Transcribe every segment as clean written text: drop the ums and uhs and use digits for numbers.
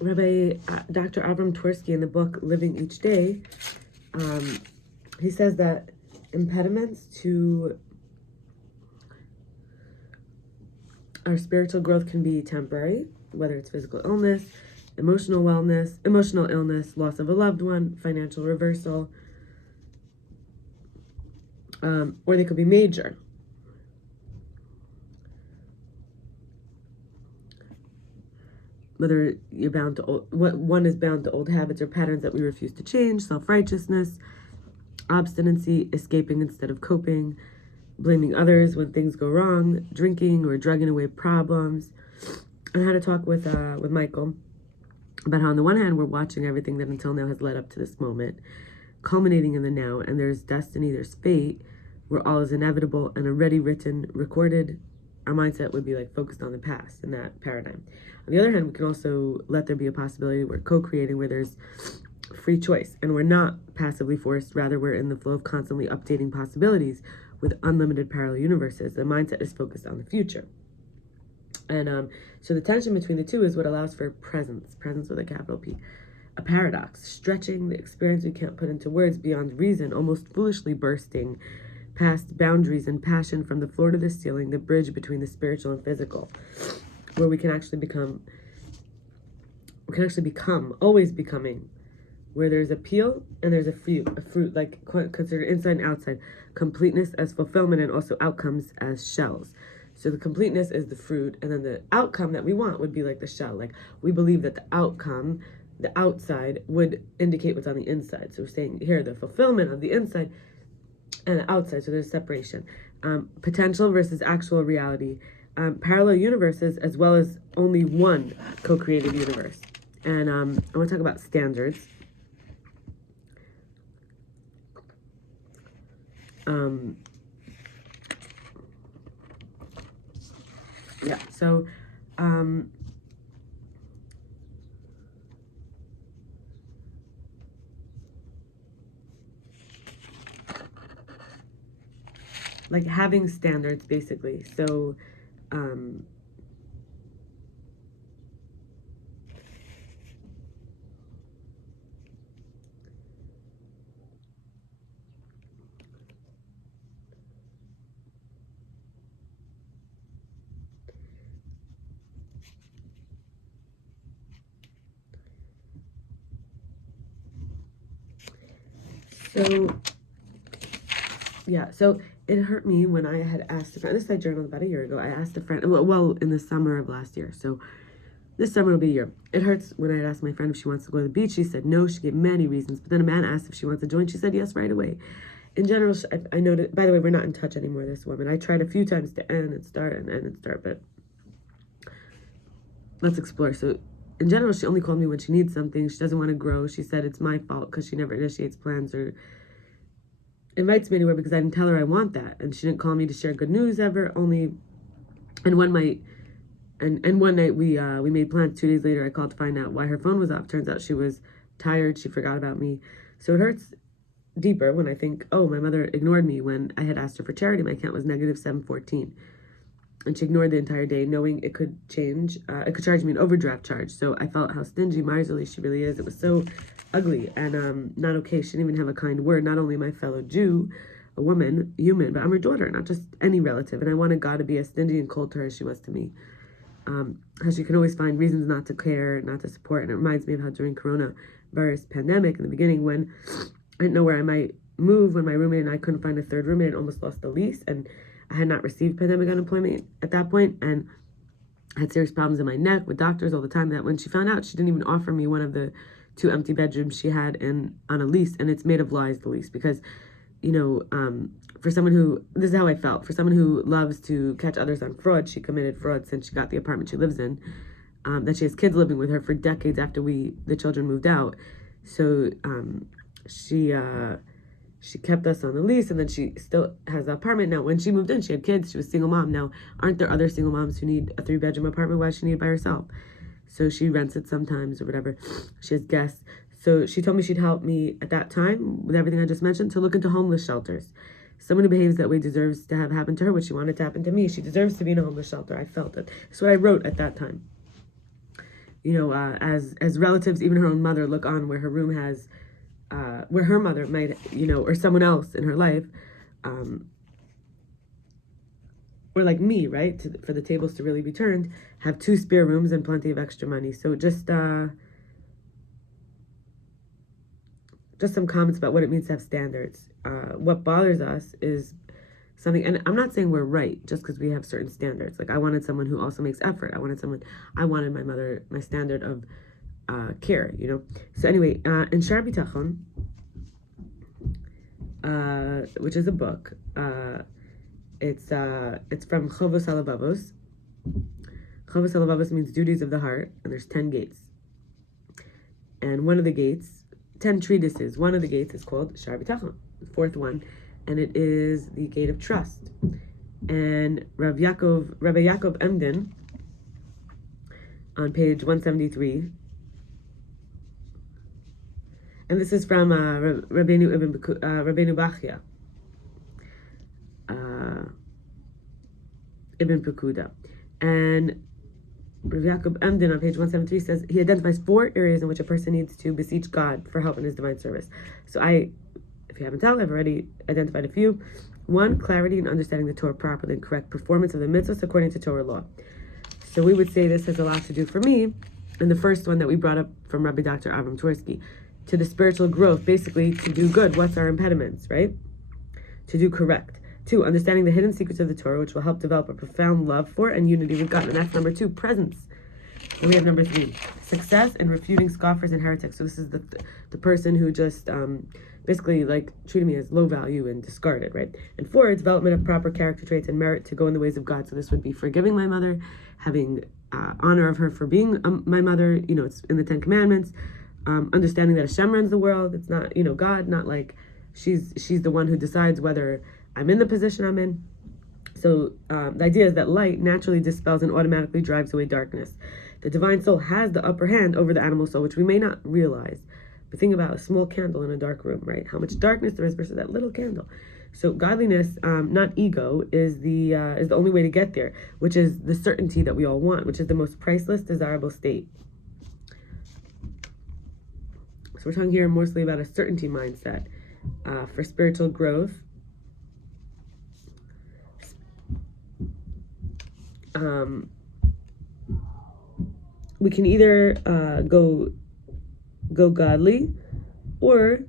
Rabbi Dr. Avraham Twerski, in the book Living Each Day, he says that impediments to our spiritual growth can be temporary, whether it's physical illness, emotional illness, loss of a loved one, financial reversal, or they could be major. Whether you're bound to one is bound to old habits or patterns that we refuse to change, self-righteousness, obstinacy, escaping instead of coping, blaming others when things go wrong, drinking or drugging away problems. I had a talk with Michael about how on the one hand we're watching everything that until now has led up to this moment, culminating in the now, and there's destiny, there's fate, where all is inevitable and already written, recorded. Our mindset would be like focused on the past in that paradigm. On the other hand, we can also let there be a possibility we're co-creating, where there's free choice and we're not passively forced, rather we're in the flow of constantly updating possibilities with unlimited parallel universes. The mindset is focused on the future. And so the tension between the two is what allows for presence with a capital P. A paradox, stretching the experience we can't put into words beyond reason, almost foolishly bursting past boundaries and passion from the floor to the ceiling, the bridge between the spiritual and physical, where we can actually become, always becoming, where there's a peel and there's a fruit, like considered inside and outside, completeness as fulfillment and also outcomes as shells. So the completeness is the fruit, and then the outcome that we want would be like the shell. Like we believe that the outcome, the outside, would indicate what's on the inside. So we're saying here the fulfillment of the inside and the outside, so there's separation. Potential versus actual reality. Parallel universes as well as only one co-created universe. And I want to talk about standards. So like having standards, basically. So So it hurt me when I had asked a friend, this I journaled about a year ago, I asked a friend, well, in the summer of last year, so this summer will be a year. It hurts when I had asked my friend if she wants to go to the beach. She said no, she gave many reasons, but then a man asked if she wants to join. She said yes right away. In general, I noted, by the way, we're not in touch anymore, this woman. I tried a few times to end and start, but let's explore. So in general, she only called me when she needs something. She doesn't want to grow. She said it's my fault because she never initiates plans or invites me anywhere because I didn't tell her I want that. And she didn't call me to share good news ever, and one night we made plans. 2 days later, I called to find out why her phone was off. Turns out she was tired. She forgot about me. So it hurts deeper when I think, oh, my mother ignored me when I had asked her for charity. My account was negative $714. And she ignored the entire day, knowing it could change. It could charge me an overdraft charge. So I felt how stingy, miserly she really is. It was so ugly and not okay. She didn't even have a kind word. Not only my fellow Jew, a woman, human, but I'm her daughter, not just any relative. And I wanted God to be as stingy and cold to her as she was to me. How she can always find reasons not to care, not to support. And it reminds me of how during coronavirus pandemic in the beginning, when I didn't know where I might move, when my roommate and I couldn't find a third roommate and almost lost the lease, and I had not received pandemic unemployment at that point, and I had serious problems in my neck with doctors all the time, that when she found out, she didn't even offer me one of the 2 empty bedrooms she had on a lease, and it's made of lies, the lease, because, for someone who, this is how I felt, for someone who loves to catch others on fraud, she committed fraud since she got the apartment she lives in, that she has kids living with her for decades after the children moved out. So she kept us on the lease, and then she still has an apartment. Now, when she moved in, she had kids. She was a single mom. Now, aren't there other single moms who need a 3-bedroom apartment? Why does she need it by herself? So she rents it sometimes or whatever. She has guests. So she told me she'd help me at that time with everything I just mentioned to look into homeless shelters. Someone who behaves that way deserves to have happened to her what she wanted to happen to me. She deserves to be in a homeless shelter. I felt it. That's what I wrote at that time. as relatives, even her own mother, look on where her room has, where her mother might, or someone else in her life, or like me, right, for the tables to really be turned, have 2 spare rooms and plenty of extra money. So just some comments about what it means to have standards. What bothers us is something, and I'm not saying we're right just because we have certain standards. Like I wanted someone who also makes effort. I wanted my mother, my standard of care, So anyway, in Shaar Habitachon, which is a book, it's from Chovos Halevovos. Chovos Halevovos means duties of the heart, and there's 10 gates. And one of the gates, 10 treatises, one of the gates is called Shaar Habitachon, the 4th one, and it is the gate of trust. And Rabbi Yakov Emden, on page 173, and this is from Rabeinu Bacheya Ibn Pekuda. And Rabbi Yakov Emden on page 173 says he identifies 4 areas in which a person needs to beseech God for help in his divine service. So if you haven't told, I've already identified a few. 1, clarity in understanding the Torah properly and correct performance of the mitzvahs according to Torah law. So we would say this has a lot to do for me, and the first one that we brought up from Rabbi Dr Avraham Twerski, to the spiritual growth, basically to do good. What's our impediments, right? To do correct. 2, understanding the hidden secrets of the Torah, which will help develop a profound love for and unity with God. And that's number 2, presence. And we have number 3, success in refuting scoffers and heretics. So this is the person who just basically like treated me as low value and discarded, right? And 4, development of proper character traits and merit to go in the ways of God. So this would be forgiving my mother, having honor of her for being my mother. It's in the 10 Commandments. Understanding that Hashem runs the world. It's not, God, not like she's the one who decides whether I'm in the position I'm in. So the idea is that light naturally dispels and automatically drives away darkness. The divine soul has the upper hand over the animal soul, which we may not realize. But think about a small candle in a dark room, right? How much darkness there is versus that little candle. So godliness, not ego, is the only way to get there, which is the certainty that we all want, which is the most priceless, desirable state. So we're talking here mostly about a certainty mindset for spiritual growth. We can either go godly or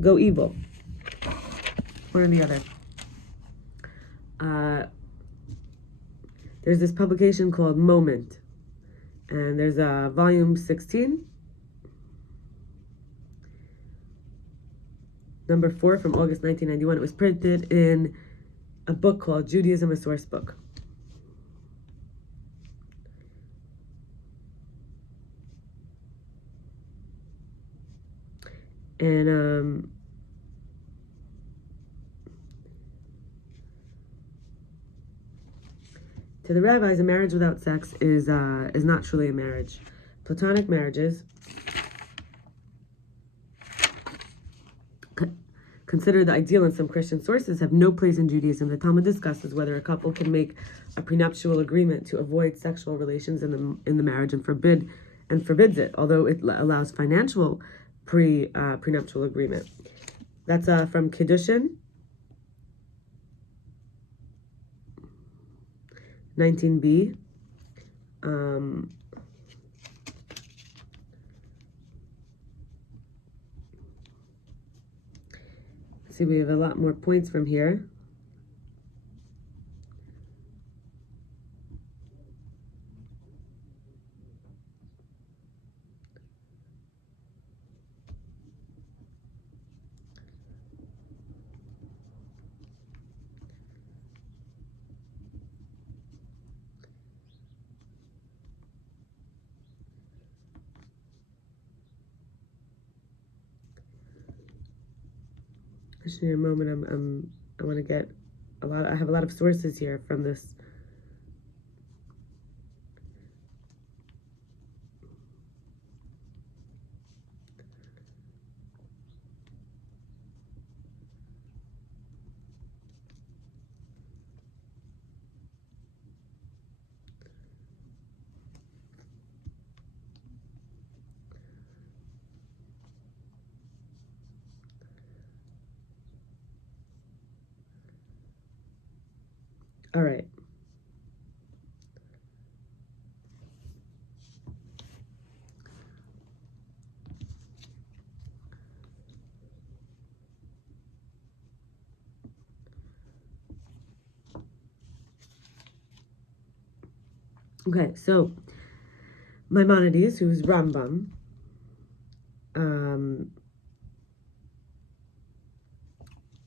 go evil, one or the other. There's this publication called Moment, and there's volume 16, number 4 from August 1991. It was printed in a book called Judaism, a sourcebook. And to the rabbis, a marriage without sex is not truly a marriage. Platonic marriages, considered the ideal in some Christian sources, have no place in Judaism. The Talmud discusses whether a couple can make a prenuptial agreement to avoid sexual relations in the marriage and forbids it, although it allows financial prenuptial agreement. That's from kiddushin, 19b. See, we have a lot more points from here. Just in a moment, I want to get I have a lot of sources here from this. All right. Okay, so Maimonides, who's Rambam,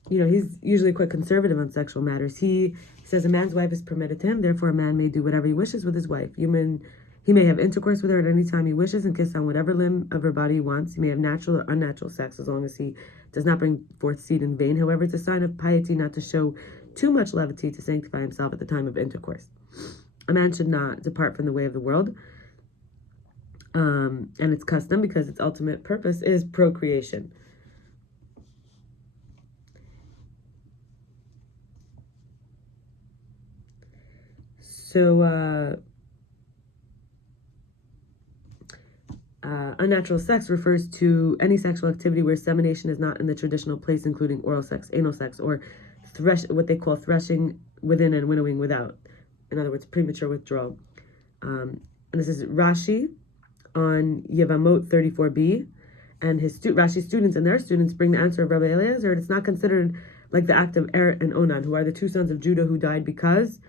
he's usually quite conservative on sexual matters. He says a man's wife is permitted to him, therefore a man may do whatever he wishes with his wife. He may have intercourse with her at any time he wishes and kiss on whatever limb of her body he wants. He may have natural or unnatural sex as long as he does not bring forth seed in vain. However, it's a sign of piety not to show too much levity to sanctify himself at the time of intercourse. A man should not depart from the way of the world and its custom, because its ultimate purpose is procreation. So, unnatural sex refers to any sexual activity where semination is not in the traditional place, including oral sex, anal sex, or what they call threshing within and winnowing without. In other words, premature withdrawal. And this is Rashi on Yevamos 34b. And Rashi's students and their students bring the answer of Rabbi Eliezer. It's not considered like the act of Er and Onan, who are the two sons of Judah who died because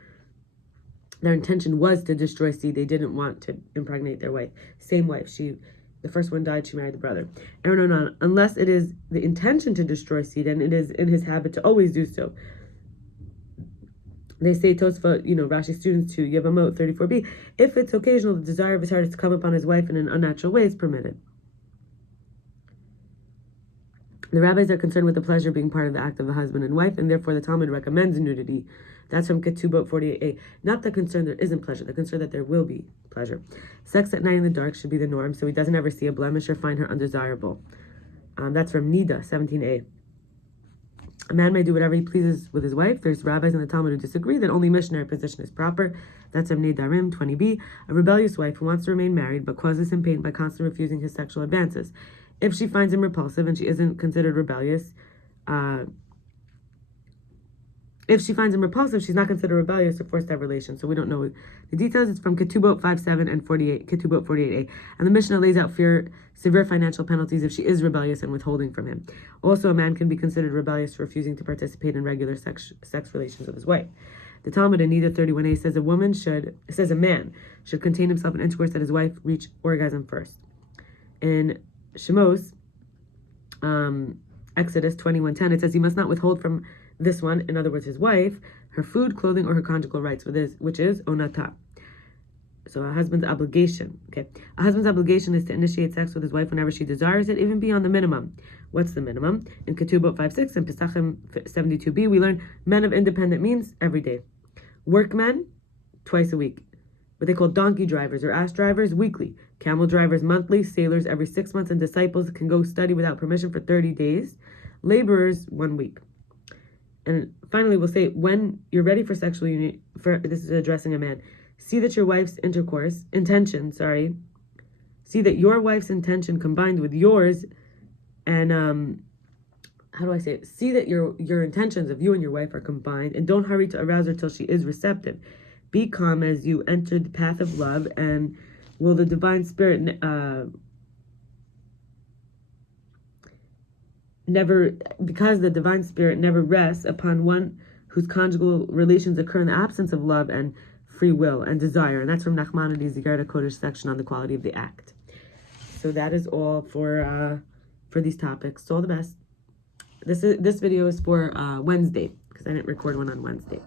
their intention was to destroy seed. They didn't want to impregnate their wife. Same wife. The first one died, she married the brother. Er and Onan, unless it is the intention to destroy seed, and it is in his habit to always do so. They say Tosafot, Rashi's students to Yevamos 34b, if it's occasional, the desire of his heart is to come upon his wife in an unnatural way is permitted. The rabbis are concerned with the pleasure being part of the act of a husband and wife, and therefore the Talmud recommends nudity. That's from Ketubot 48a. Not the concern there isn't pleasure, the concern that there will be pleasure. Sex at night in the dark should be the norm, so he doesn't ever see a blemish or find her undesirable. That's from Niddah 17a. A man may do whatever he pleases with his wife. There's rabbis in the Talmud who disagree that only missionary position is proper. That's from Nedarim 20b. A rebellious wife who wants to remain married but causes him pain by constantly refusing his sexual advances. If she finds him repulsive and she isn't considered rebellious, she's not considered rebellious or forced to have relations. So we don't know the details. It's from Ketubot 5.7 and 48, Ketubot 48a. And the Mishnah lays out severe financial penalties if she is rebellious and withholding from him. Also, a man can be considered rebellious for refusing to participate in regular sex relations with his wife. The Talmud in Niddah 31a says a man should contain himself in intercourse that his wife reach orgasm first. In Shemos, Exodus 21:10, it says he must not withhold from this one, in other words, his wife, her food, clothing, or her conjugal rights, which is onata. So a husband's obligation. Okay, a husband's obligation is to initiate sex with his wife whenever she desires it, even beyond the minimum. What's the minimum? In Ketubot 5.6 and Pesachim 72b, we learn men of independent means every day. Workmen, twice a week. What they call donkey drivers or ass drivers, weekly. Camel drivers, monthly. Sailors, every 6 months. And disciples can go study without permission for 30 days. Laborers, 1 week. And finally, we'll say, when you're ready for sexual union, this is addressing a man, see that your wife's intention combined with yours, and see that your intentions of you and your wife are combined, and don't hurry to arouse her till she is receptive. Be calm as you enter the path of love, and will the divine spirit because the divine spirit never rests upon one whose conjugal relations occur in the absence of love and free will and desire. And that's from Nachmanides, the Iggeret Hakodesh section on the quality of the act. So that is all for these topics. So all the best. This video is for Wednesday, because I didn't record one on Wednesday.